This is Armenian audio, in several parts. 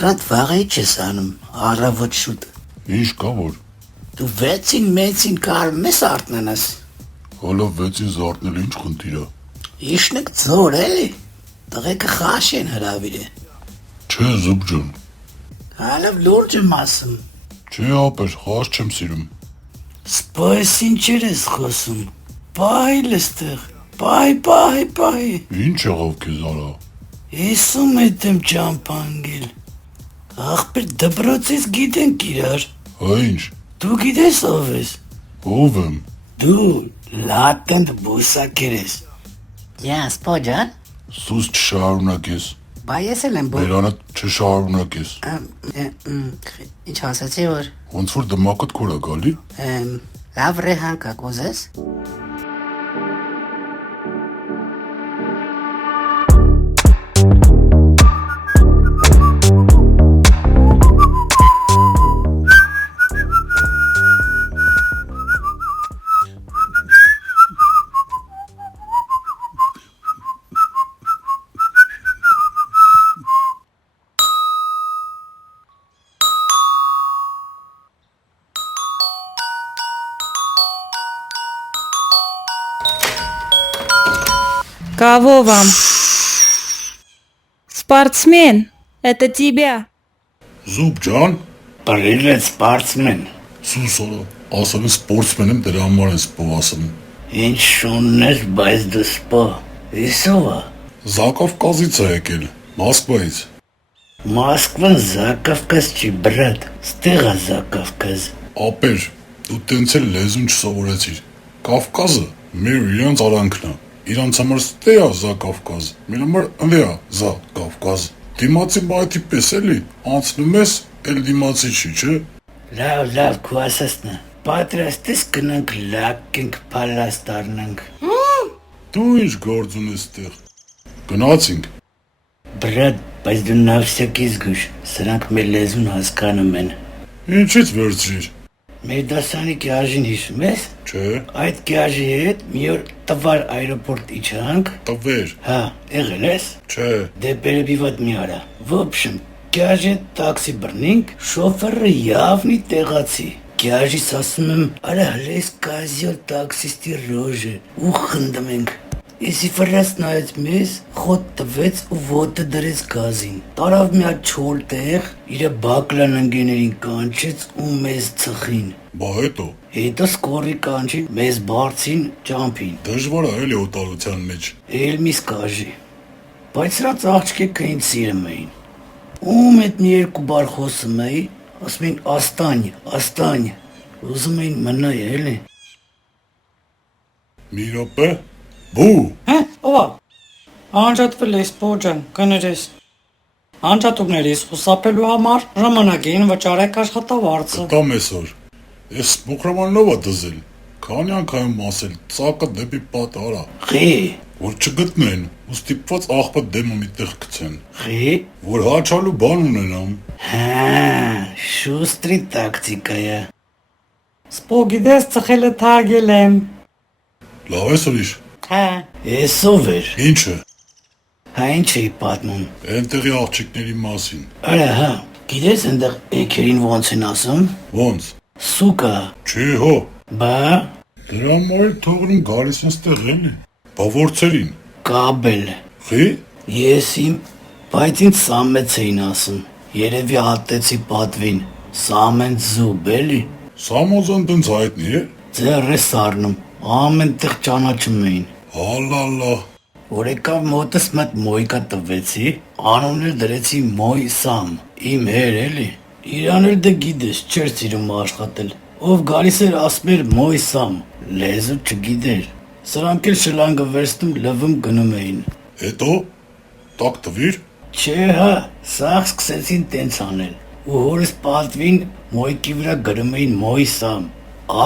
Բրատ վաղի չես անում, առավոտ շուտ։ Ինչ կա որ։ Դու վեցին մեծին կարում ես արտնանաս։ Հալա վեցին զարթնել ինչ խնդիր է։ Իշնեք ձոր էլի, տղեկը խաշ են հրավիրը։ Չէ զուբ ջան։ Հալավ լուրջ եմ ասում։ Չէ ապեր, խաշ չեմ սիրում։ Սպայս ինչեր ես խոսում, բայլ եստեղ, բայ։ Ինչ եղավ քեզ արա։ Իսում էդ եմ ճամպանգել։ Աղբեր դպրոցից գիտենք իրար։ Ինչ։ Դու գիտես ով ես։ Ով եմ։ Դու լատենտ բուսակեր ես։ Սպո ջան։ Սուս չշարունակես։ Բա ես էլ եմ Բերանը չշարունակես։ Ինչ ասացի որ։ Ոնց որ դմակդ քորա գալի։ Լավ ռեհանկա կոզես։ Кого вам? Спортсмен, это тебя. Զուբ ջան։ Պրիլեց սպարծմեն։ Սուս արա, ասում եմ սպորտսմեն եմ, դրա համար եմ սպո ասում։ Ինչ շունն ես, բայց դու սպո։ Իսովա։ Զակավկազից է եկել, Մոսկվայից։ Մոսկվան Զակավկազ չի, բրատ, ստեղա Զակավկազ։ Ապեր, դու տենց էլ լեզուն չսովորեցիր։ Կավկազը մեր իրանց արանքն է։ Իրանց համար ստեա Զակավկազ, մեր համար ընդեա Զակավկազ։ Դիմացի բայթի պես էլի, անցնում ես, էլ դիմացի չի, չէ։ Լավ, քո ասասնա։ Պատրաստ ես գնանք լակենք պալաս դառնանք։ Դու ինչ գործ ունես տեղ։ Գնացինք։ Բրատ, բայց դու նավսյակից գուշ, սրանք մեր լեզուն հասկանում են։ Ինչից վերցրիր։ Մեր դասանիկի աժին հիշում ես։ Չէ։ Այդ կյաժի հետ մի օր տվար այրոպորտ իջանք։ Տվեր։ Հա, եղել ես։ Չէ։ Դե перебивать մի արա։ В общем, կյաժի տաքսի բռնինք, շոֆերը явный տեղացի։ Կյաժիս ասում եմ, արա հլես կազյալ տաքսիստի ռոժը, ու խնդում ենք։ Եսի վրաց նայեց մեզ, խոտ տվեց ու ոտը դրեց գազին։ Տարավ մի հատ չոր տեղ, իրը բակլան ընկեներին կանչեց ու մեզ ծխին։ Բա հետո։ Հետո սկորի կանչի մեզ բարձին ճամփին։ Դժվար է էլի օտարության մեջ։ Էլ մի սկաժի։ Բայց սրանց աղջիկը ինձ սիրում էին։ Ում հետ մի երկու բար խոսում էի, ասում էին աստանյ, ուզում էին մնա էլի։ Մի րոպե։ Բու։ Ովա, անջատվել ես պոջան, կներես։ Անջատումներից խուսափելու համար ժամանակին վճարեք աշխատավարձը։ Տամ այսօր։ Ես Բուխրամանլովա դզել։ Քանի անգամ ասել, ծակը դեպի պատ արա։ Խի, Որ չգտնեն, ու ստիպված աղբը դեմը մի տեղ գցեն։ խի, Որ հաչալու բան ունենամ։ հա, շուստրի տակտիկա է։ Սպո գիտես ծխելը թարգել եմ։ Լավ ես ուրիշ։ Հա, Էսով էր։ Ինչը։ Հա ինչ էի պատմում։ Այնտեղի աղջիկների մասին։ Արա հա, գիտես այնտեղ էքերին ոնց են ասում։ Ոնց։ Սուկա, Չի հո։ բա, Դրա համար էլ թողնում գալիս են ստեղ էլի։ Բա որցերին։ կաբել։ Խի։ Ես իմ, բայց ինձ սամեց էին ասում։ Երևի հատեցի պատվին։ Սամեն զուբ էլի։ Սամոզան տենց հայտնի է։ Ձեռ է սառնում, ամեն տեղ ճանաչում էին։ Հալալա։ Որ եկավ մոտս մտ մոյկա տվեցի, անունը դրեցի Մոյ Սամ, իմ հեր էլի։ Իրան էլ դե գիտես, չէր սիրում աշխատել։ Ով գալիս էր ասում էր Մոյ Սամ, լեզու չգիտեր։ Սրանք էլ շլանգը վերցնում լվում գնում էին։ Հետո տակ տվիր։ Չէ հա, սաղ սկսեցին տենց անել։ Ու հորս պատվին մոյկի վրա գրում էին Մոյ Սամ։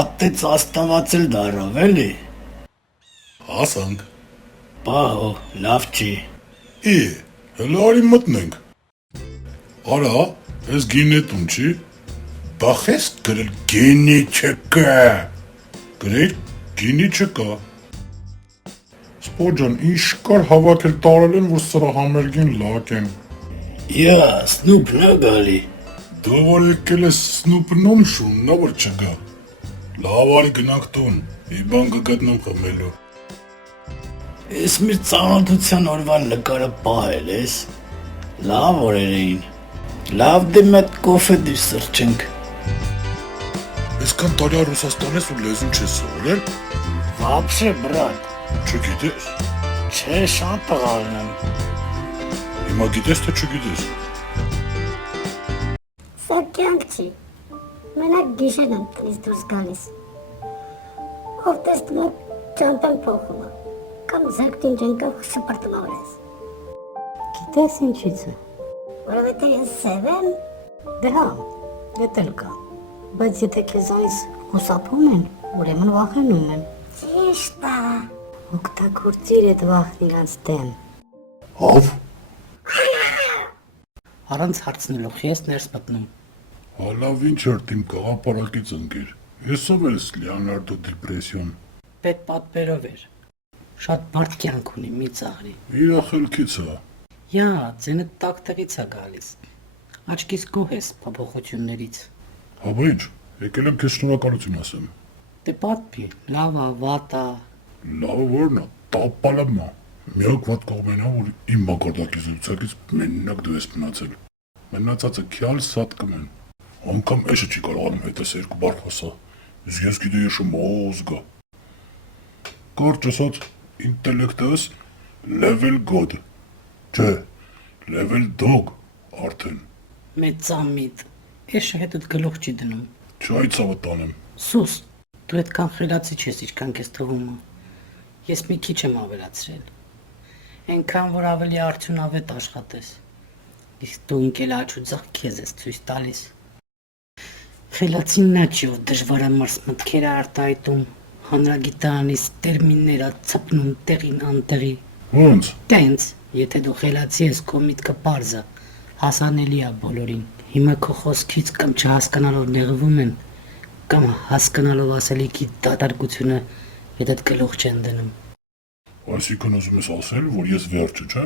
Ատեց աստված էլ դարավ էլի։ Հասանք։ Պահո, լավ չի։ Հələ արի մտնենք։ Արա, ես գինետուն չի։ Բախես գրել գինի չկա։ Գրել գինի չկա։ Սպոջան, ինչ կար հավաքել տարել են, որ սրա համերգին լակ են։ Յա, Սնուփն ա գալի։ Դու որ եկել ես Սնուպնում շուննա որ չգա։ Լավ արի գնանք տուն, մի բան կգտնեմ խմելու։ Ես մեր ծանոթության օրվա նկարը պահել ես։ Լավ օրեր էին։ Լավ դե մետ կոֆե դիր սրճենք։ Այսքան տարի Ռուսաստան ես ու լեզուն չես սովորել։ Вообще, брат, Չգիտես։ չէ, շատ տղան եմ։ Հիմա գիտես թե չգիտես։ Սա կյանք չի։ Մենակ գիշերն եմ տնից դուրս գալիս։ Ով տեսնում է ճանտան փոխում է, կամ զերքտին ջենկով շպրտում ավրես։ Գիտես ինչից է։ Որովհետև ես սև եմ։ Դրա, դետել կա։ Բայց եթե քեզանից հուսափում են, ուրեմն վախենում են։ Ճիշտ է։ Օգտագործիր այդ վախն իրանց դեմ։ Ով։ Առանց հարցնելով ես ներս մտնում։ Հալավ ինչ էր իմ կաղապարակից ընկեր։ Ես ով ես Լեոնարդո դիպրեսիոն։ Պետ պատվերով էր։ Շատ բարդ կյանք ունի մի ծաղրի։ Իրա խելքից է։ Յա, ձենը տակտեղից է գալիս։ Աչքից գոհ ես փոփոխություններից։ Հաբա ինչ, եկել եմ քեզ շնորհակալություն ասեմ։ Դե պատվի, լավ ա, վատ ա։ Լավ որն է, տապալեմ է։ Միակ վատ կողմն է, որ իմ մակարդակի զրուցակից մենակ դու ես մնացել։ Մնացածը քյալ սատկում են։ Անգամ էշը չի կարողանում հետս երկու բառ խոսա։ Իսկ ես գիտեի շում օզգա։ Կարճ ասած, ինտելեկտս level god։ Չէ, level dog արդեն։ Մեծամիտ։ Էշը հետդ գլուխ չի դնում։ Չայ ցավը տանեմ։ Սուս, դու այդքան խելացի չես, ինչքան քեզ թվում է։ Ես մի քիչ եմ ավելացրել։ Այնքան որ ավելի արդյունավետ աշխատես։ Իսկ դու ինքել աչու ձախ քեզ ես ցույց տալիս։ Խելացին նա չի, ով դժվարամարս մտքեր է արտահայտում, հանրագիտարանից տերմիններ է ցպնում տեղին անտեղի։ Ոնց։ Տենց, եթե դու խելացի ես, քո միտքը պարզ է, հասանելի է բոլորին։ Հիմա քո խոսքից կամ չհասկանալով նեղվում են, կամ հասկանալով ասելիքի դատարկությունը հետդ գլուխ չեն դնում։ Այսինքն ուզում ես ասել, որ ես վերջը, չէ։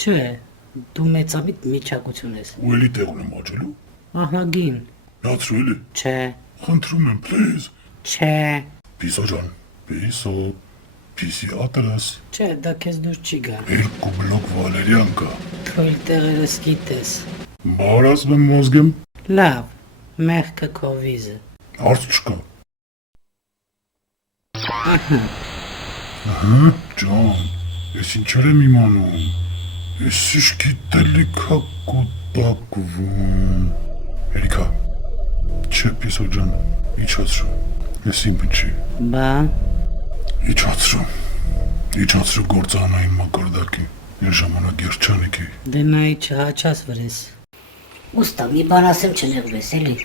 Չէ, դու մեծամիտ միջակություն ես։ Ու էլի տեղ ունեմ աճելու։ Ահագին։ Նացրու էլի։ Չէ, Խնդրում եմ, please։ չէ, Պիսո ջան, պիսո, պիսի ատրս, չէ, դա քեզ դուր չի գա։ երկու բլոկ վալերյան կա։ Թույլ տեղերս գիտես։ Բարասմ եմ մոզգեմ, Լավ, մեղքը քո վիզը։ հարց չկա։ Ջան, ես ինչեր եմ իմանում, ես ինչ գիտելիքա կուտակվում։ Էրիկա, չէ պիսո ջան, իչացրու, ես իմ բջի, Բա, իչացրու գործանային մակարդակի, ես ժամանակ երջանիքի։ դե նայի չհաչաս վրես։ Ուստա մի բան ասեմ չնեղվես էլի։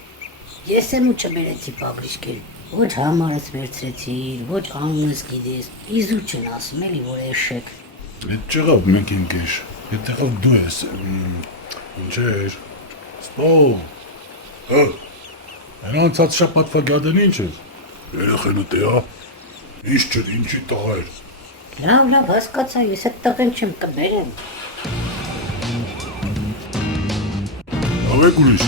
Ես եմ ու չբերեցի պաբլիշկեր։ Ոչ համարս վերցրեցիր, ոչ անունս գիտես։ Իզու չեն ասում էլի որ էշեք։ Այդ չեղավ մեկ ինքեշ, այդ եղավ դու ես, ինչ էր, սպո, են անցած շապատվա գադեն ինչ ես, երեխենը տեա, ինչ չեր, ինչի տաղա էր, Լավ, հասկացա, ես այդ տղեն չեմ կբերեմ։ ավեք ուրիշ,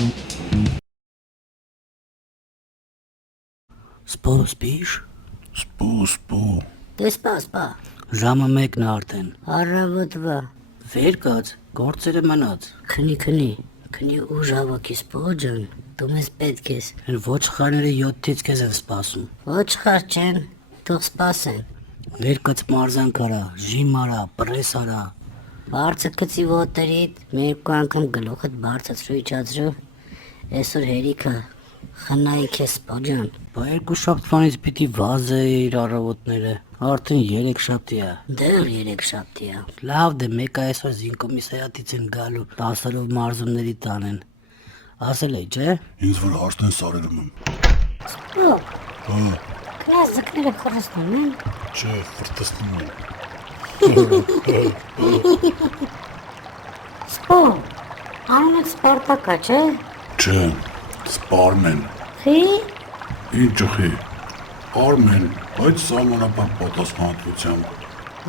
Սպո, սպիշ, սպո, Դե սպա։ ժամը մեկն է արդեն։ Առավոտվա։ Վեր կաց, գործերը մնաց։ Քնի ուժ հավաքի սպո ջան, դու մեզ պետք ես։ Են ոչխարները 7-ից քեզ են սպասում։ Ոչխար չեն, թող սպասեն։ Վեր կաց մարզան կարա, ժիմ արա, պրես արա։ Բարձր գցի ոտերիդ, մի երկու անգամ գլուխդ բարձրացրու իջացրու։ Այսօր հերիքը խնայի քեզ սպո ջան։ Բա երկու շաբթվանից պիտի վազեիր առավոտները, արդեն 3 շաբթի է։ Դեռ 3 շաբթի է։ Լավ դե մեկը այսօր զինկոմիսարիատից են գալու, 10-ով մարզումների տանեն։ Ասել էի, չէ։ ինձ որ հարցն սարերում եմ, Սպո, կնաս ձկները խորսնում են։ չէ, վրտստնում եմ, Սպո, անունդ սպարտակա չէ։ չէ, սպարմեն, Խի, ինչ խի, արմեն, բայց սամանապար պատասխանատվությամբ,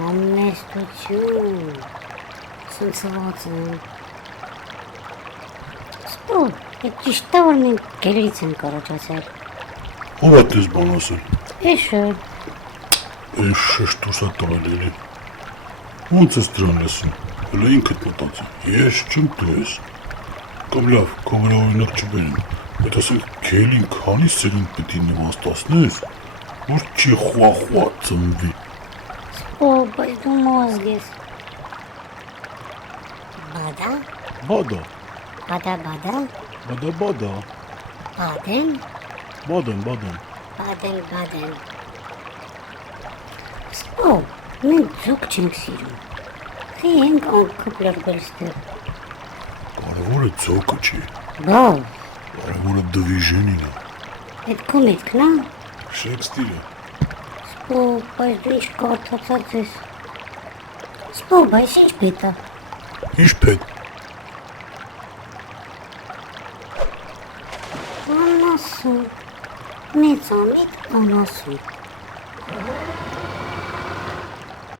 ամեստություն, ցնցված եմ։ Ստո, ճիշտ է որ մենք գերից ենք առաջացել։ Ո՞ր է դες բան ասել։ Էշը, Այն շշտուսա տվել էլի։ Ոնց ես դրան լսում։ Հələ ինքդ մտածի։ Ես չեմ դու ես։ Կամ լավ, քո վրա օրինակ չբերեմ։ Եթե ասենք քելին քանի սերուն պիտի նվաստացնես, որ չի խուախուա ծնվի։ Սպո, բայց դու մոզգ ես։ Բադա, Բադա, բադա, բադա, բադեն, բադեն։ բադեն։ Սպո, մենք ձուկ չենք սիրում։ Խի ենք անկպլեր գլստեր։ Կարևորը ձոկը չի, Բավ, կարևորը դվիժենին է։ այդ քո միտքն է։ Շեքսպիրը։ Սպո, բայց դու ինչ կարդացած ես։ Սպո, բայց ինչ պետ է։ Ինչ պետ։ Անասուն, մեծ ամիտ անասուն։